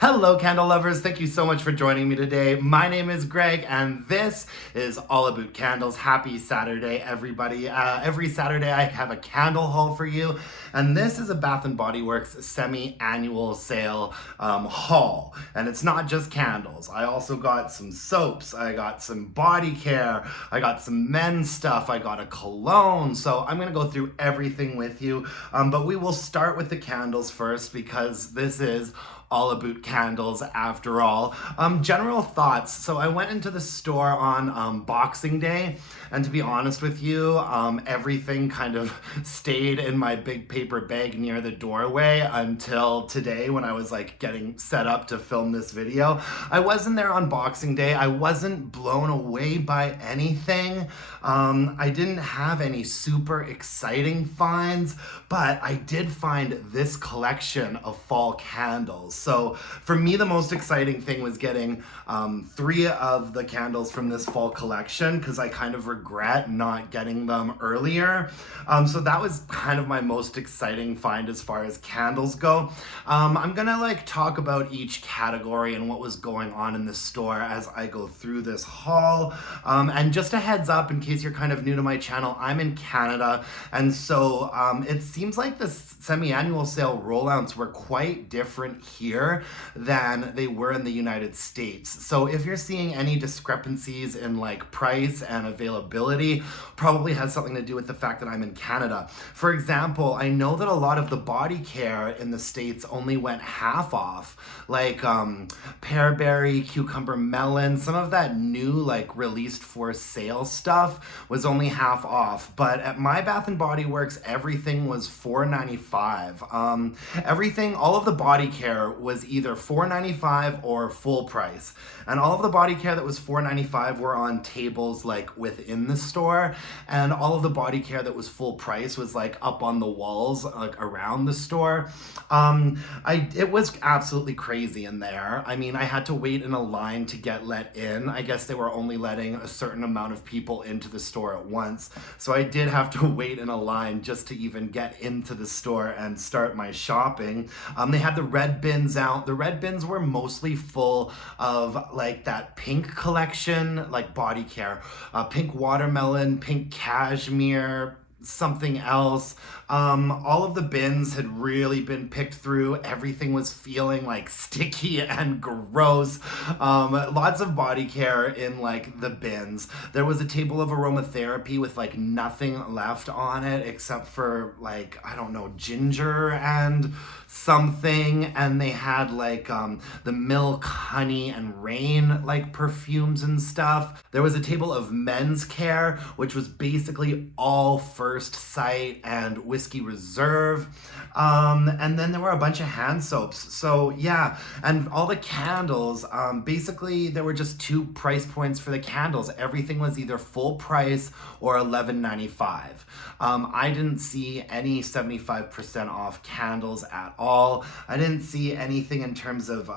Hello candle lovers, thank you so much for joining me today. My name is Greg and this is all about candles. Happy Saturday everybody. Every Saturday I have a candle haul for you, and this is a Bath & Body Works semi-annual sale haul. And it's not just candles. I also got some soaps, I got some body care, I got some men's stuff, I got a cologne. So I'm gonna go through everything with you, but we will start with the candles first because this is all about candles after all. General thoughts. So I went into the store on Boxing Day, and to be honest with you, everything kind of stayed in my big paper bag near the doorway until today when I was like getting set up to film this video. I wasn't there on Boxing Day. I wasn't blown away by anything. I didn't have any super exciting finds, but I did find this collection of fall candles. So for me, the most exciting thing was getting 3 of the candles from this fall collection because I kind of regret not getting them earlier. So that was kind of my most exciting find as far as candles go. I'm gonna like talk about each category and what was going on in the store as I go through this haul. And just a heads up, in case you're kind of new to my channel, I'm in Canada, and so it seems like the semi-annual sale rollouts were quite different here than they were in the United States. So if you're seeing any discrepancies in like price and availability, probably has something to do with the fact that I'm in Canada. For example, I know that a lot of the body care in the States only went half off, like pearberry, cucumber melon, some of that new like released for sale stuff was only half off. But at my Bath & Body Works, everything was $4.95. Everything, all of the body care was either $4.95 or full price. And all of the body care that was $4.95 were on tables like within the store, and all of the body care that was full price was like up on the walls like around the store. It was absolutely crazy in there. I mean, I had to wait in a line to get let in. I guess they were only letting a certain amount of people into the store at once. So I did have to wait in a line just to even get into the store and start my shopping. They had the red bins out. The red bins were mostly full of like that pink collection, like body care, pink watermelon, pink cashmere, something else. All of the bins had really been picked through. Everything was feeling like sticky and gross. Lots of body care in like the bins. There was a table of aromatherapy with like nothing left on it except for like, I don't know, ginger and something, and they had like the milk, honey, and rain like perfumes and stuff. There was a table of men's care, which was basically all First Sight and Whiskey Reserve. And then there were a bunch of hand soaps. So yeah, and all the candles, basically there were just 2 price points for the candles. Everything was either full price or $11.95. I didn't see any 75% off candles at all. I didn't see anything in terms of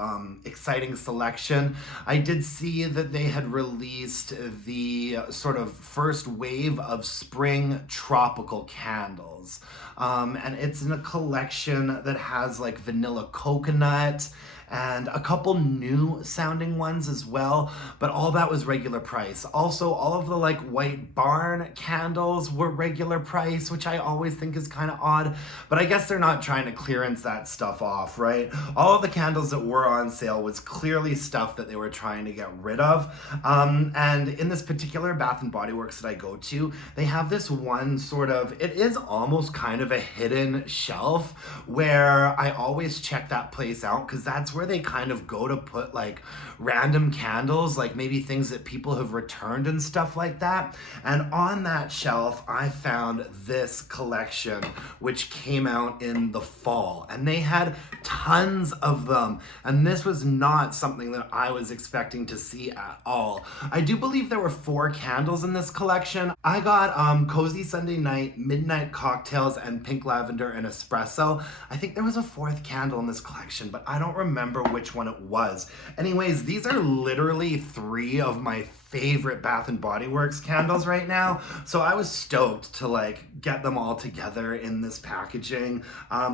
exciting selection. I did see that they had released the sort of first wave of spring tropical candles. And it's in a collection that has like vanilla coconut and a couple new sounding ones as well, but all that was regular price. Also, all of the like White Barn candles were regular price, which I always think is kind of odd, but I guess they're not trying to clearance that stuff off, right? All of the candles that were on sale was clearly stuff that they were trying to get rid of. And in this particular Bath & Body Works that I go to, they have this one sort of, it is almost kind of a hidden shelf where I always check that place out because that's where they kind of go to put like random candles, like maybe things that people have returned and stuff like that. And on that shelf, I found this collection, which came out in the fall, and they had tons of them. And this was not something that I was expecting to see at all. I do believe there were 4 candles in this collection. I got Cozy Sunday Night, Midnight Cocktails, and Pink Lavender and Espresso. I think there was a 4th candle in this collection, but I don't remember which one it was. Anyways, these are literally 3 of my favorite Bath and Body Works candles right now. So I was stoked to like get them all together in this packaging.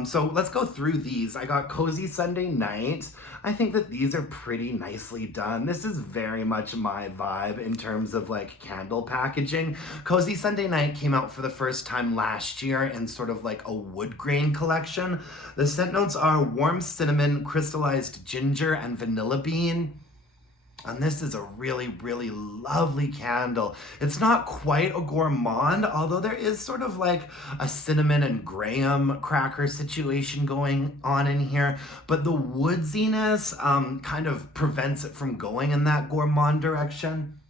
So let's go through these. I got Cozy Sunday Night. I think that these are pretty nicely done. This is very much my vibe in terms of like candle packaging. Cozy Sunday Night came out for the first time last year in sort of like a wood grain collection. The scent notes are warm cinnamon, crystallized ginger, and vanilla bean. And this is a really, really lovely candle. It's not quite a gourmand, although there is sort of like a cinnamon and graham cracker situation going on in here. But the woodsiness kind of prevents it from going in that gourmand direction.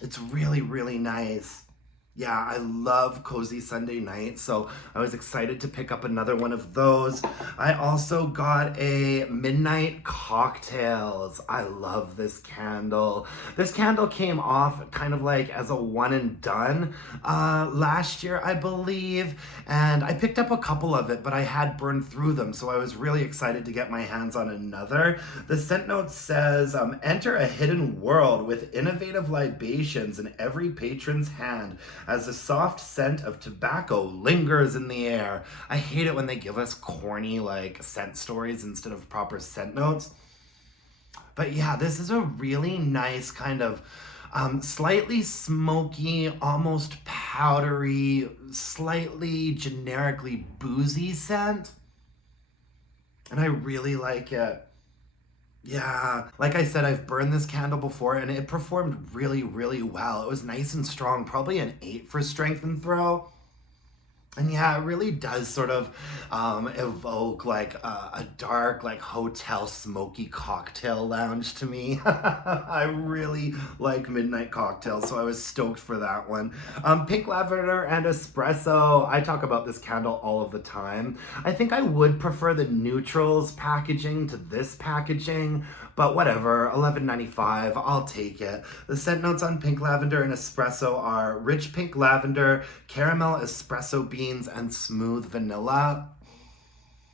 It's really, really nice. Yeah, I love Cozy Sunday Night, so I was excited to pick up another one of those. I also got a Midnight Cocktails. I love this candle. This candle came off kind of like as a one and done last year, I believe, and I picked up a couple of it, but I had burned through them, so I was really excited to get my hands on another. The scent note says, enter a hidden world with innovative libations in every patron's hand, as the soft scent of tobacco lingers in the air. I hate it when they give us corny like scent stories instead of proper scent notes. But yeah, this is a really nice kind of slightly smoky, almost powdery, slightly generically boozy scent. And I really like it. Yeah, like I said, I've burned this candle before and it performed really, really well. It was nice and strong, probably an 8 for strength and throw. And yeah, it really does sort of evoke like a dark, like hotel smoky cocktail lounge to me. I really like midnight cocktails, so I was stoked for that one. Pink Lavender and Espresso. I talk about this candle all of the time. I think I would prefer the neutrals packaging to this packaging, but whatever, $11.95, I'll take it. The scent notes on Pink Lavender and Espresso are rich pink lavender, caramel espresso beans, and smooth vanilla.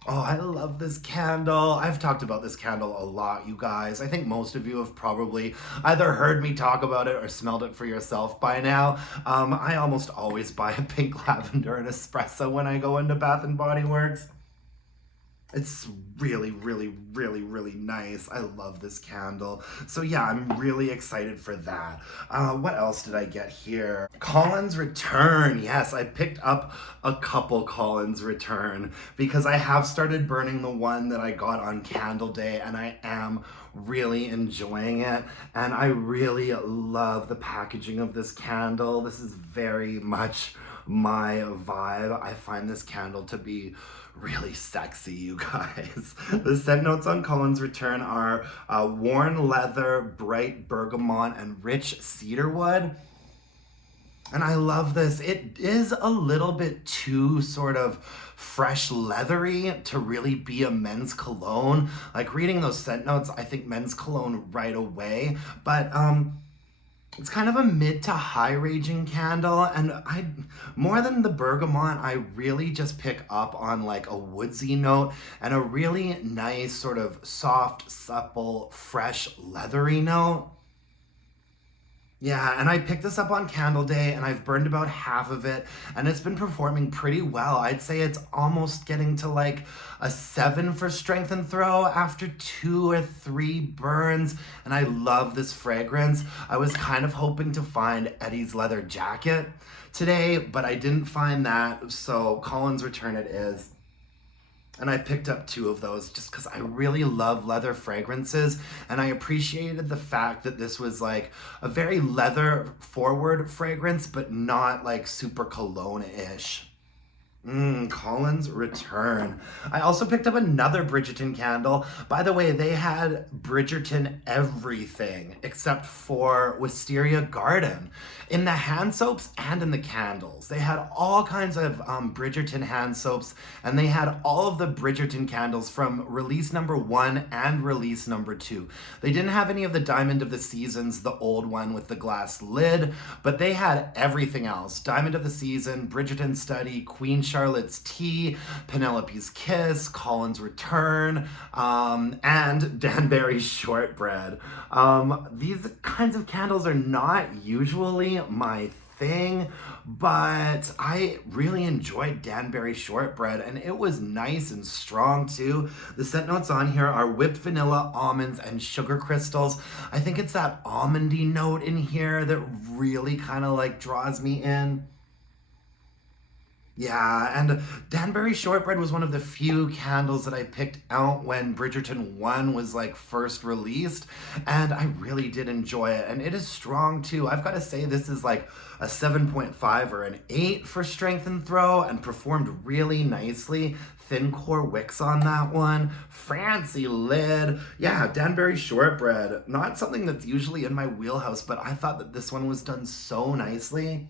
Oh, I love this candle. I've talked about this candle a lot, you guys. I think most of you have probably either heard me talk about it or smelled it for yourself by now. I almost always buy a Pink Lavender and Espresso when I go into Bath and Body Works. It's really, really, really, really nice. I love this candle. So yeah, I'm really excited for that. What else did I get here? Collins Return. Yes, I picked up a couple Collins Return because I have started burning the one that I got on Candle Day and I am really enjoying it. And I really love the packaging of this candle. This is very much my vibe. I find this candle to be really sexy, you guys. The scent notes on Collins Return are worn leather, bright bergamot, and rich cedarwood. And I love this. It is a little bit too sort of fresh leathery to really be a men's cologne. Like reading those scent notes, I think men's cologne right away. But it's kind of a mid to high ranging candle, and I more than the bergamot, I really just pick up on like a woodsy note and a really nice sort of soft, supple, fresh, leathery note. Yeah, and I picked this up on Candle Day and I've burned about half of it and it's been performing pretty well. I'd say it's almost getting to like a 7 for strength and throw after 2 or 3 burns, and I love this fragrance. I was kind of hoping to find Eddie's leather jacket today, but I didn't find that, so Collins Return it is. And I picked up 2 of those just because I really love leather fragrances, and I appreciated the fact that this was like a very leather forward fragrance, but not like super cologne-ish. Collins Return. I also picked up another Bridgerton candle. By the way, they had Bridgerton everything except for Wisteria Garden in the hand soaps and in the candles. They had all kinds of Bridgerton hand soaps, and they had all of the Bridgerton candles from release number 1 and release number 2. They didn't have any of the Diamond of the Seasons, the old one with the glass lid, but they had everything else. Diamond of the Season, Bridgerton Study, Queen Charlotte's Tea, Penelope's Kiss, Colin's Return, and Danbury's Shortbread. These kinds of candles are not usually my thing, but I really enjoyed Danbury Shortbread, and it was nice and strong too. The scent notes on here are whipped vanilla, almonds, and sugar crystals. I think it's that almondy note in here that really kind of like draws me in. Yeah, and Danbury Shortbread was one of the few candles that I picked out when Bridgerton 1 was like first released, and I really did enjoy it, and it is strong too. I've got to say this is like a 7.5 or an 8 for strength and throw, and performed really nicely. Thin core wicks on that one, fancy lid. Yeah, Danbury Shortbread, not something that's usually in my wheelhouse, but I thought that this one was done so nicely.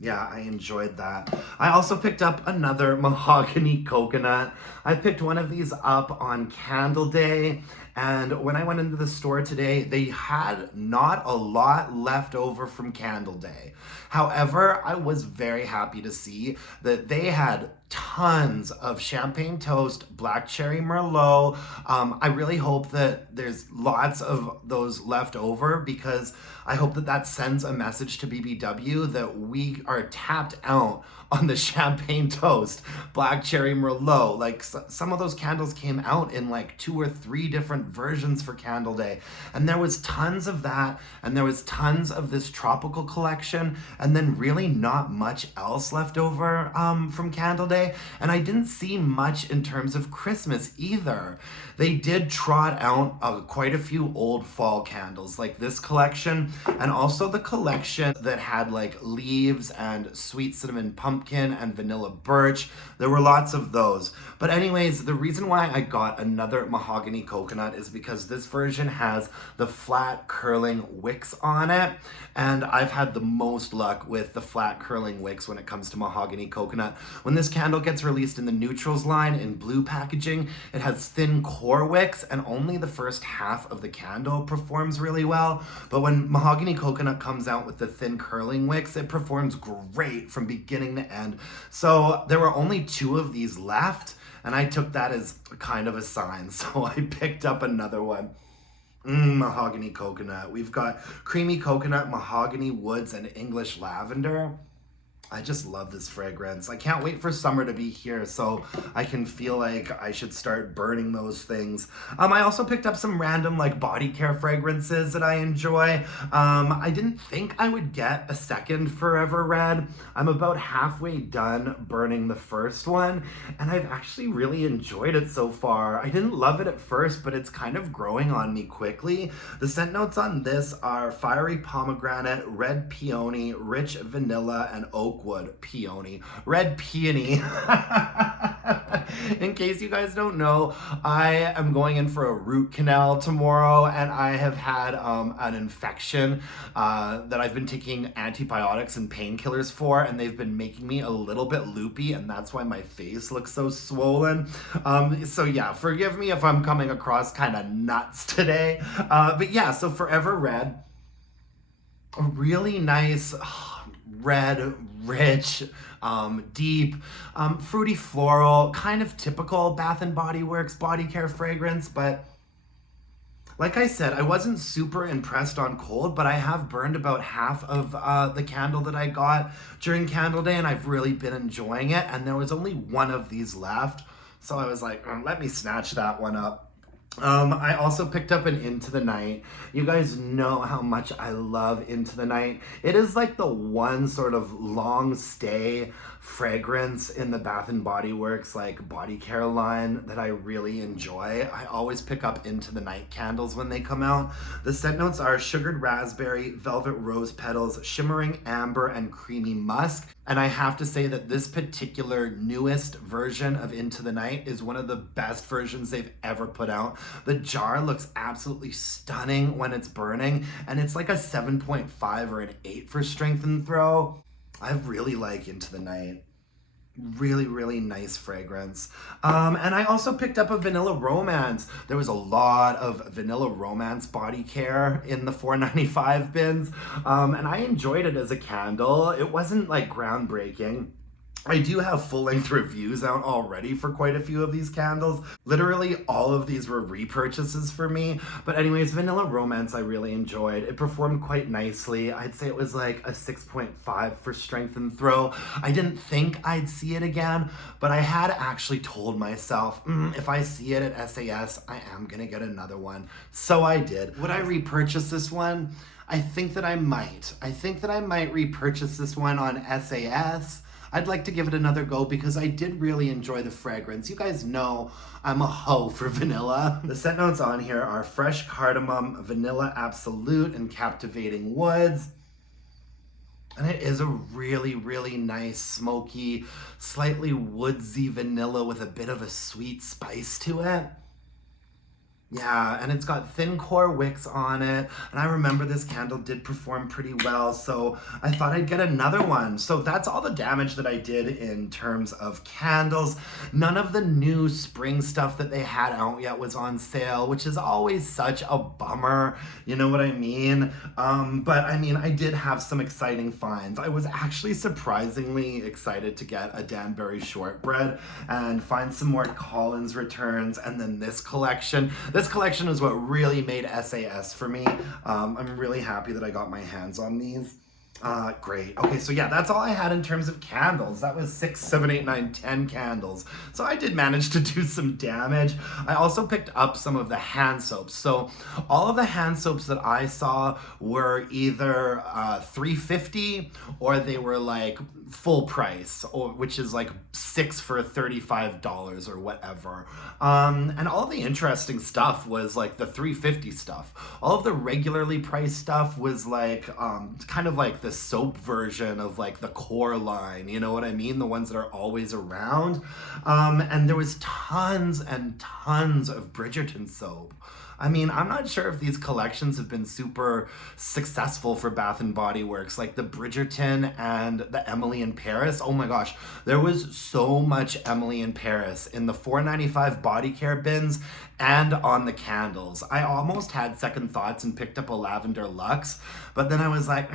Yeah, I enjoyed that. I also picked up another Mahogany Coconut. I picked one of these up on Candle Day, and when I went into the store today, they had not a lot left over from Candle Day. However, I was very happy to see that they had tons of champagne toast, black cherry merlot. I really hope that there's lots of those left over, because I hope that that sends a message to BBW that we are tapped out on the champagne toast, black cherry merlot. Like some of those candles came out in like 2 or 3 different versions for Candle Day, and there was tons of that, and there was tons of this tropical collection, and then really not much else left over from Candle Day. And I didn't see much in terms of Christmas either. They did trot out quite a few old fall candles, like this collection, and also the collection that had like leaves and sweet cinnamon pumpkin and vanilla birch. There were lots of those. But anyways, the reason why I got another Mahogany Coconut is because this version has the flat curling wicks on it, and I've had the most luck with the flat curling wicks when it comes to Mahogany Coconut. When this candle gets released in the neutrals line in blue packaging, it has thin core wicks, and only the first half of the candle performs really well. But when Mahogany Coconut comes out with the thin curling wicks, it performs great from beginning to end. So there were only 2 of these left, and I took that as kind of a sign, so I picked up another one. Mahogany Coconut. We've got creamy coconut, mahogany woods, and English lavender. I just love this fragrance. I can't wait for summer to be here so I can feel like I should start burning those things. I also picked up some random like body care fragrances that I enjoy. I didn't think I would get a second Forever Red. I'm about halfway done burning the first one, and I've actually really enjoyed it so far. I didn't love it at first, but it's kind of growing on me quickly. The scent notes on this are fiery pomegranate, red peony, rich vanilla, and oak wood. Peony. Red peony. In case you guys don't know, I am going in for a root canal tomorrow, and I have had an infection that I've been taking antibiotics and painkillers for, and they've been making me a little bit loopy, and that's why my face looks so swollen. So yeah, forgive me if I'm coming across kind of nuts today. But yeah, so Forever Red, a really nice red, rich, deep, fruity floral, kind of typical Bath & Body Works body care fragrance. But like I said, I wasn't super impressed on cold, but I have burned about half of the candle that I got during Candle Day, and I've really been enjoying it. And there was only 1 of these left, so I was like, let me snatch that one up. I also picked up an Into the Night. You guys know how much I love Into the Night. It is like the one sort of long stay fragrance in the Bath & Body Works like body care line that I really enjoy. I always pick up Into the Night candles when they come out. The scent notes are sugared raspberry, velvet rose petals, shimmering amber, and creamy musk. And I have to say that this particular newest version of Into the Night is one of the best versions they've ever put out. The jar looks absolutely stunning when it's burning, and it's like a 7.5 or an 8 for strength and throw. I really like Into the Night. Really, really nice fragrance. And I also picked up a Vanilla Romance. There was a lot of Vanilla Romance body care in the $4.95 bins. And I enjoyed it as a candle. It wasn't like groundbreaking. I do have full-length reviews out already for quite a few of these candles. Literally all of these were repurchases for me. But anyways, Vanilla Romance I really enjoyed. It performed quite nicely. I'd say it was like a 6.5 for strength and throw. I didn't think I'd see it again, but I had actually told myself, if I see it at SAS, I am gonna get another one. So I did. Would I repurchase this one? I think that I might. I think that I might repurchase this one on SAS. I'd like to give it another go because I did really enjoy the fragrance. You guys know I'm a hoe for vanilla. The scent notes on here are fresh cardamom, vanilla absolute, and captivating woods. And it is a really, really nice, smoky, slightly woodsy vanilla with a bit of a sweet spice to it. Yeah, and it's got thin core wicks on it, and I remember this candle did perform pretty well, so I thought I'd get another one. So that's all the damage that I did in terms of candles. None of the new spring stuff that they had out yet was on sale, which is always such a bummer, you know what I mean? But I mean, I did have some exciting finds. I was actually surprisingly excited to get a Danbury Shortbread and find some more Collins returns, and then this collection. This collection is what really made SAS for me. I'm really happy that I got my hands on these. Great. Okay, so yeah, that's all I had in terms of candles. That was 6, 7, 8, 9, 10 candles. So I did manage to do some damage. I also picked up some of the hand soaps. So all of the hand soaps that I saw were either $3.50 or they were like full price, or which is like 6 for $35 or whatever. And all of the interesting stuff was like the $3.50 stuff. All of the regularly priced stuff was like kind of like the soap version of like the core line, you know what I mean? The ones that are always around. And there was tons and tons of Bridgerton soap. I mean, I'm not sure if these collections have been super successful for Bath and Body Works, like the Bridgerton and the Emily in Paris. Oh my gosh, there was so much Emily in Paris in the $4.95 body care bins and on the candles. I almost had second thoughts and picked up a Lavender Luxe, but then I was like,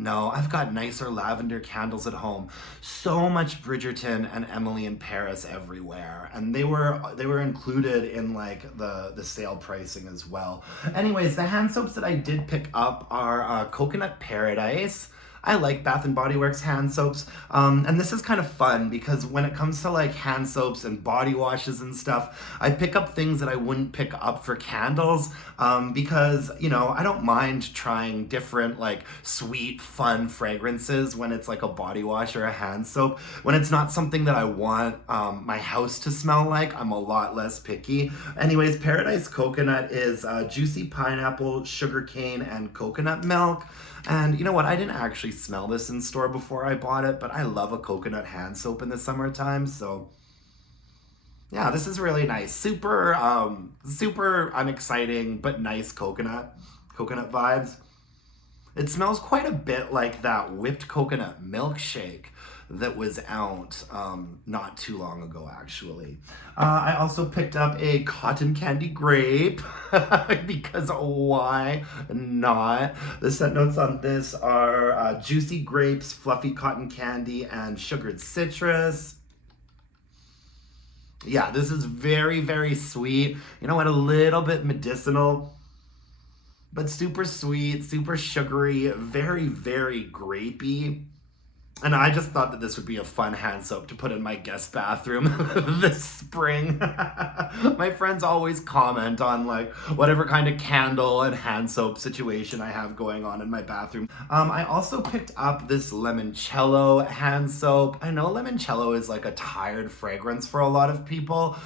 no, I've got nicer lavender candles at home. So much Bridgerton and Emily in Paris everywhere, and they were included in like the sale pricing as well. Anyways, the hand soaps that I did pick up are Coconut Paradise. I like Bath and Body Works hand soaps, and this is kind of fun because when it comes to like hand soaps and body washes and stuff, I pick up things that I wouldn't pick up for candles, because, you know, I don't mind trying different like sweet, fun fragrances when it's like a body wash or a hand soap. When it's not something that I want my house to smell like, I'm a lot less picky. Anyways, Paradise Coconut is juicy pineapple, sugarcane, and coconut milk. And you know what? I didn't actually smell this in store before I bought it, but I love a coconut hand soap in the summertime, so yeah, this is really nice. Super unexciting, but nice coconut vibes. It smells quite a bit like that whipped coconut milkshake that was out not too long ago, actually. I also picked up a cotton candy grape because why not? The scent notes on this are juicy grapes, fluffy cotton candy, and sugared citrus. Yeah, this is very, very sweet. You know what? A little bit medicinal, but super sweet, super sugary, very, very grapey. And I just thought that this would be a fun hand soap to put in my guest bathroom this spring. My friends always comment on like whatever kind of candle and hand soap situation I have going on in my bathroom. I also picked up this Limoncello hand soap. I know Limoncello is like a tired fragrance for a lot of people,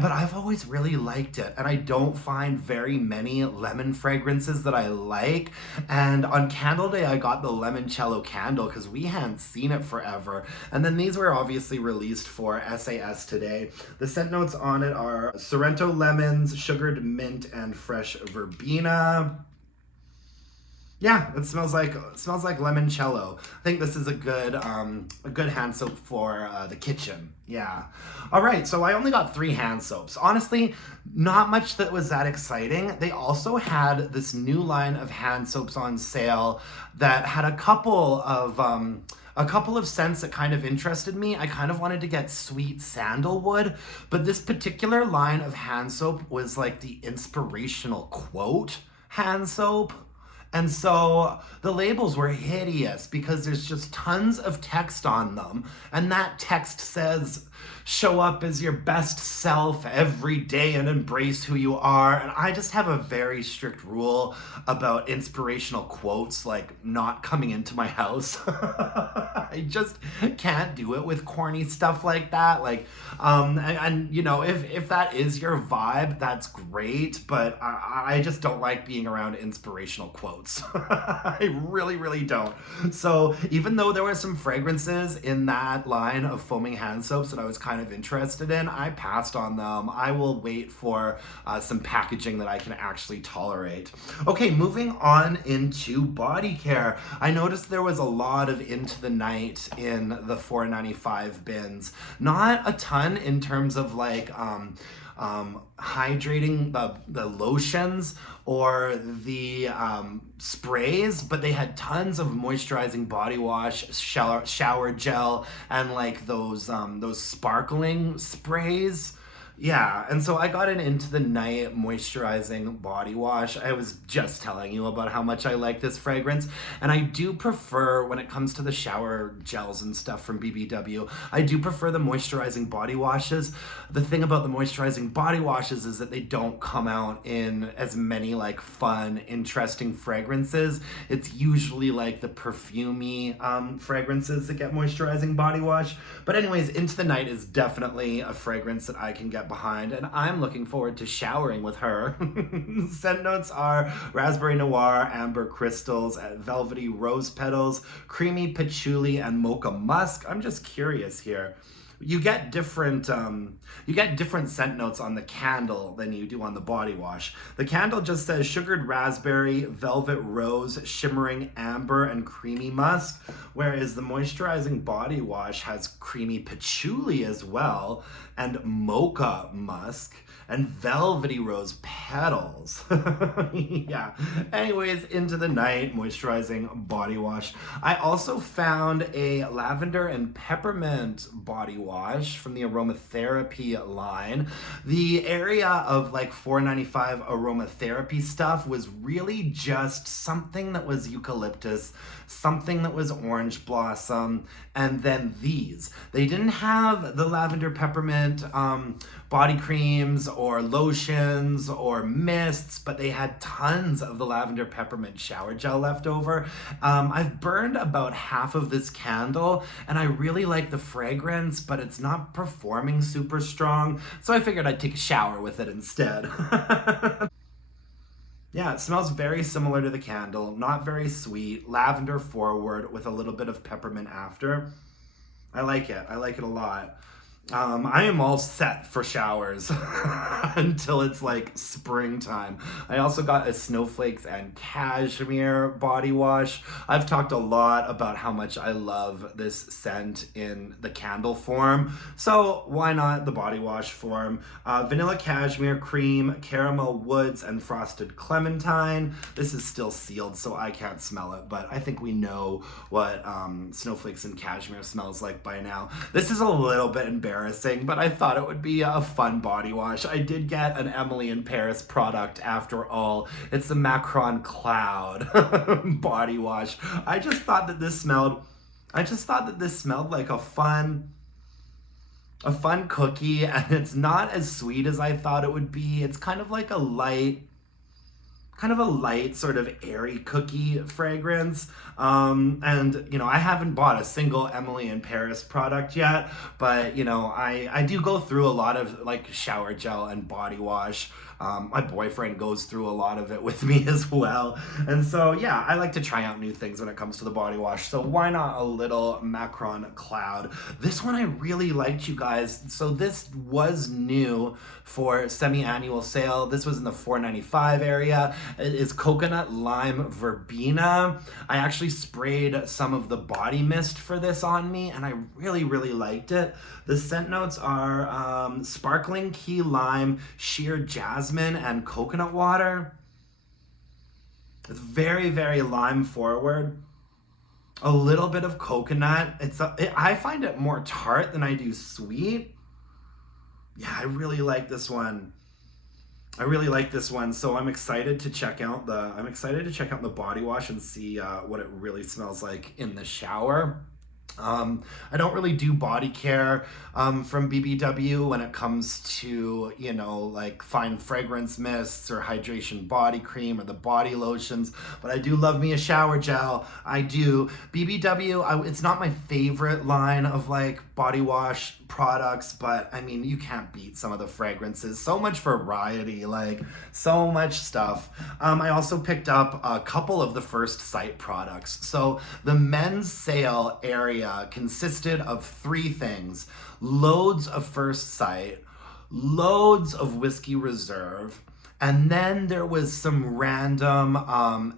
but I've always really liked it, and I don't find very many lemon fragrances that I like. And on Candle Day, I got the Limoncello candle because we hadn't seen it forever. And then these were obviously released for SAS today. The scent notes on it are Sorrento lemons, sugared mint, and fresh verbena. Yeah, it smells like limoncello. I think this is a good hand soap for the kitchen. Yeah. All right, so I only got 3 hand soaps. Honestly, not much that was that exciting. They also had this new line of hand soaps on sale that had a couple of scents that kind of interested me. I kind of wanted to get sweet sandalwood, but this particular line of hand soap was like the inspirational quote hand soap. And so the labels were hideous because there's just tons of text on them. And that text says, show up as your best self every day and embrace who you are. And I just have a very strict rule about inspirational quotes, like not coming into my house. I just can't do it with corny stuff like that. Like, and you know, if that is your vibe, that's great. But I just don't like being around inspirational quotes. I really, really don't. So even though there were some fragrances in that line of foaming hand soaps that I was kind of interested in, I passed on them. I will wait for some packaging that I can actually tolerate. Okay, moving on into body care. I noticed there was a lot of Into the Night in the $4.95 bins. Not a ton in terms of like hydrating the lotions or the sprays, but they had tons of moisturizing body wash, shower gel, and like those sparkling sprays. Yeah, and so I got an Into the Night moisturizing body wash. I was just telling you about how much I like this fragrance, and I do prefer, when it comes to the shower gels and stuff from BBW, I do prefer the moisturizing body washes. The thing about the moisturizing body washes is that they don't come out in as many like fun, interesting fragrances. It's usually like the perfumey fragrances that get moisturizing body wash. But anyways, Into the Night is definitely a fragrance that I can get behind, and I'm looking forward to showering with her. Scent notes are raspberry noir, amber crystals, velvety rose petals, creamy patchouli, and mocha musk. I'm just curious here. You get different scent notes on the candle than you do on the body wash. The candle just says sugared raspberry, velvet rose, shimmering amber, and creamy musk, whereas the moisturizing body wash has creamy patchouli as well, and mocha musk, and velvety rose petals. Yeah. Anyways, Into the Night moisturizing body wash. I also found a lavender and peppermint body wash from the aromatherapy line. The area of like $4.95 aromatherapy stuff was really just something that was eucalyptus, something that was orange blossom, and then these. They didn't have the lavender peppermint body creams or lotions or mists, but they had tons of the lavender peppermint shower gel left over. I've burned about half of this candle, and I really like the fragrance, but it's not performing super strong, so I figured I'd take a shower with it instead. Yeah, it smells very similar to the candle, not very sweet, lavender forward with a little bit of peppermint after. I like it a lot. I am all set for showers until it's like springtime. I also got a Snowflakes and Cashmere body wash. I've talked a lot about how much I love this scent in the candle form, so why not the body wash form? Vanilla cashmere cream, caramel woods, and frosted clementine. This is still sealed, so I can't smell it, but I think we know what Snowflakes and Cashmere smells like by now. This is a little bit embarrassing, but I thought it would be a fun body wash. I did get an Emily in Paris product after all. It's the Macaron Cloud body wash. I just thought that this smelled like a fun cookie, and it's not as sweet as I thought it would be. It's kind of like a light, sort of airy cookie fragrance. And, you know, I haven't bought a single Emily in Paris product yet, but, you know, I do go through a lot of like shower gel and body wash My boyfriend goes through a lot of it with me as well. And so, yeah, I like to try out new things when it comes to the body wash. So why not a little Macaron Cloud? This one I really liked, you guys. So this was new for semi-annual sale. This was in the $4.95 area. It is coconut lime verbena. I actually sprayed some of the body mist for this on me, and I really, really liked it. The scent notes are sparkling key lime, sheer jasmine, and coconut water. It's very, very lime forward. A little bit of coconut. I find it more tart than I do sweet. Yeah, I really like this one. I really like this one, so I'm excited to check out the body wash and see what it really smells like in the shower. I don't really do body care from BBW when it comes to, you know, like fine fragrance mists or hydration body cream or the body lotions, but I do love me a shower gel. I do. BBW, it's not my favorite line of like body wash products, but I mean, you can't beat some of the fragrances. So much variety, like so much stuff. I also picked up a couple of the First Sight products. So the men's sale area consisted of 3 things: loads of First Sight, loads of Whiskey Reserve, and then there was some random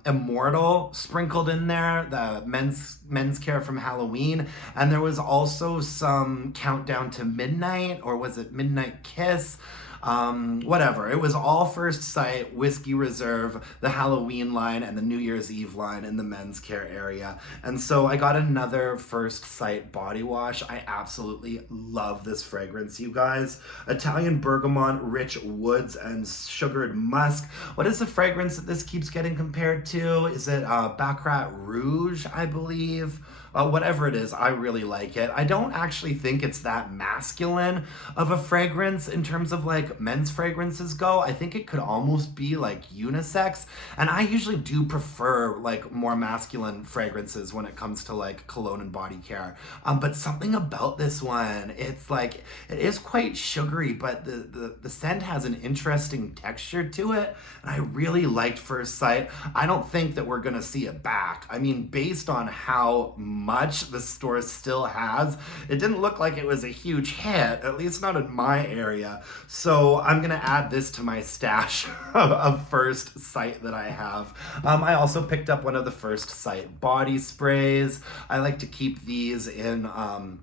Immortal sprinkled in there, the men's care from Halloween, and there was also some Countdown to Midnight, or was it Midnight Kiss? Whatever. It was all First Sight, Whiskey Reserve, the Halloween line, and the New Year's Eve line in the men's care area. And so I got another First Sight body wash. I absolutely love this fragrance, you guys. Italian bergamot, rich woods, and sugared musk. What is the fragrance that this keeps getting compared to? Is it Baccarat Rouge, I believe? Whatever it is, I really like it. I don't actually think it's that masculine of a fragrance in terms of like men's fragrances go. I think it could almost be like unisex. And I usually do prefer like more masculine fragrances when it comes to like cologne and body care. But something about this one, it's like, it is quite sugary, but the scent has an interesting texture to it. And I really liked First Sight. I don't think that we're gonna see it back. I mean, based on how much the store still has, it didn't look like it was a huge hit, at least not in my area. So I'm gonna add this to my stash of First Sight that I have. I also picked up one of the First Sight body sprays. I like to keep these in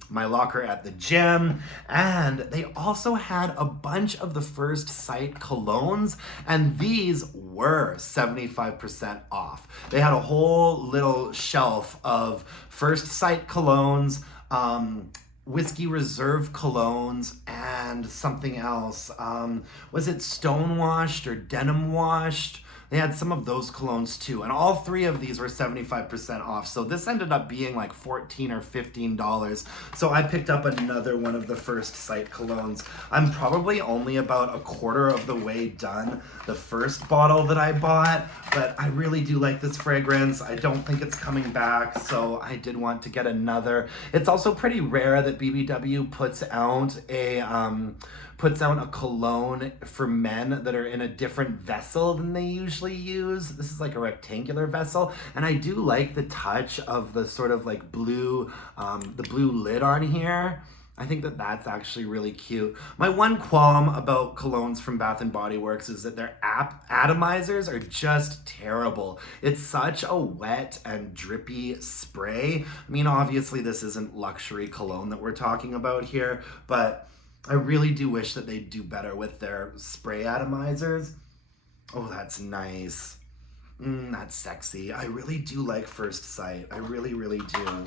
my locker at the gym. And they also had a bunch of the First Sight colognes, and these were 75% off. They had a whole little shelf of First Sight colognes, Whiskey Reserve colognes, and something else. Was it stone washed or denim washed? They had some of those colognes too, and all 3 of these were 75% off. So this ended up being like $14 or $15. So I picked up another one of the First Sight colognes. I'm probably only about a quarter of the way done the first bottle that I bought, but I really do like this fragrance. I don't think it's coming back, so I did want to get another. It's also pretty rare that BBW puts out a cologne for men that are in a different vessel than they usually use. This is like a rectangular vessel, and I do like the touch of the sort of like blue, the blue lid on here. I think that that's actually really cute. My one qualm about colognes from Bath & Body Works is that their atomizers are just terrible. It's such a wet and drippy spray. I mean, obviously this isn't luxury cologne that we're talking about here, but I really do wish that they'd do better with their spray atomizers. Oh, that's nice. That's sexy. I really do like First Sight. I really, really do.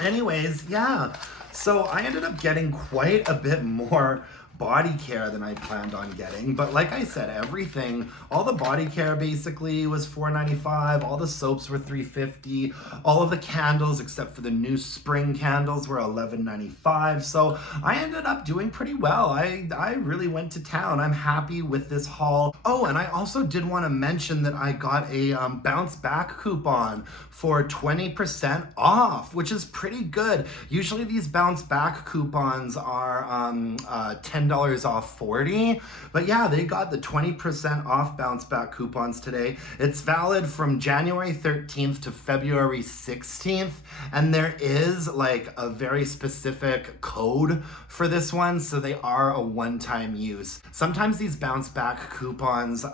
Anyways, yeah. So I ended up getting quite a bit more body care than I planned on getting, but like I said, everything, all the body care basically was $4.95, all the soaps were $3.50, all of the candles except for the new spring candles were $11.95, so I ended up doing pretty well. I really went to town. I'm happy with this haul. Oh, and I also did want to mention that I got a bounce back coupon for 20% off, which is pretty good. Usually these bounce back coupons are $10 $10 off 40. But yeah, they got the 20% off bounce back coupons today. It's valid from January 13th to February 16th. And there is like a very specific code for this one. So they are a one-time use. Sometimes these bounce back coupons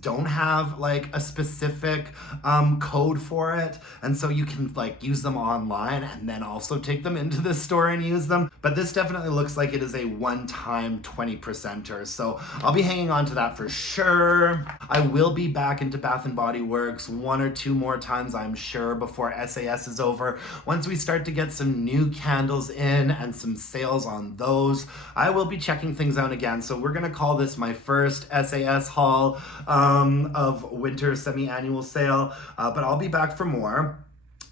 don't have like a specific code for it. And so you can like use them online and then also take them into the store and use them. But this definitely looks like it is a one-time 20%er. So I'll be hanging on to that for sure. I will be back into Bath & Body Works 1 or 2 more times, I'm sure, before SAS is over. Once we start to get some new candles in and some sales on those, I will be checking things out again. So we're gonna call this my first SAS haul of winter semi-annual sale, but I'll be back for more.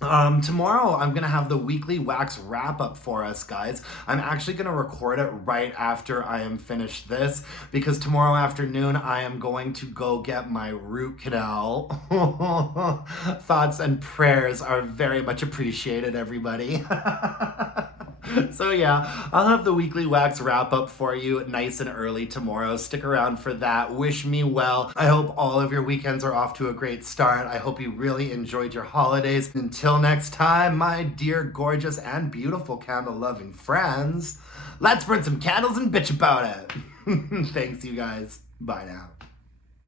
Tomorrow I'm gonna have the weekly wax wrap up for us, guys. I'm actually gonna record it right after I am finished this, because tomorrow afternoon I am going to go get my root canal. Thoughts and prayers are very much appreciated, everybody. So yeah, I'll have the weekly wax wrap up for you nice and early tomorrow. Stick around for that. Wish me well. I hope all of your weekends are off to a great start. I hope you really enjoyed your holidays. Until next time, my dear, gorgeous, and beautiful candle-loving friends, let's burn some candles and bitch about it. Thanks, you guys. Bye now.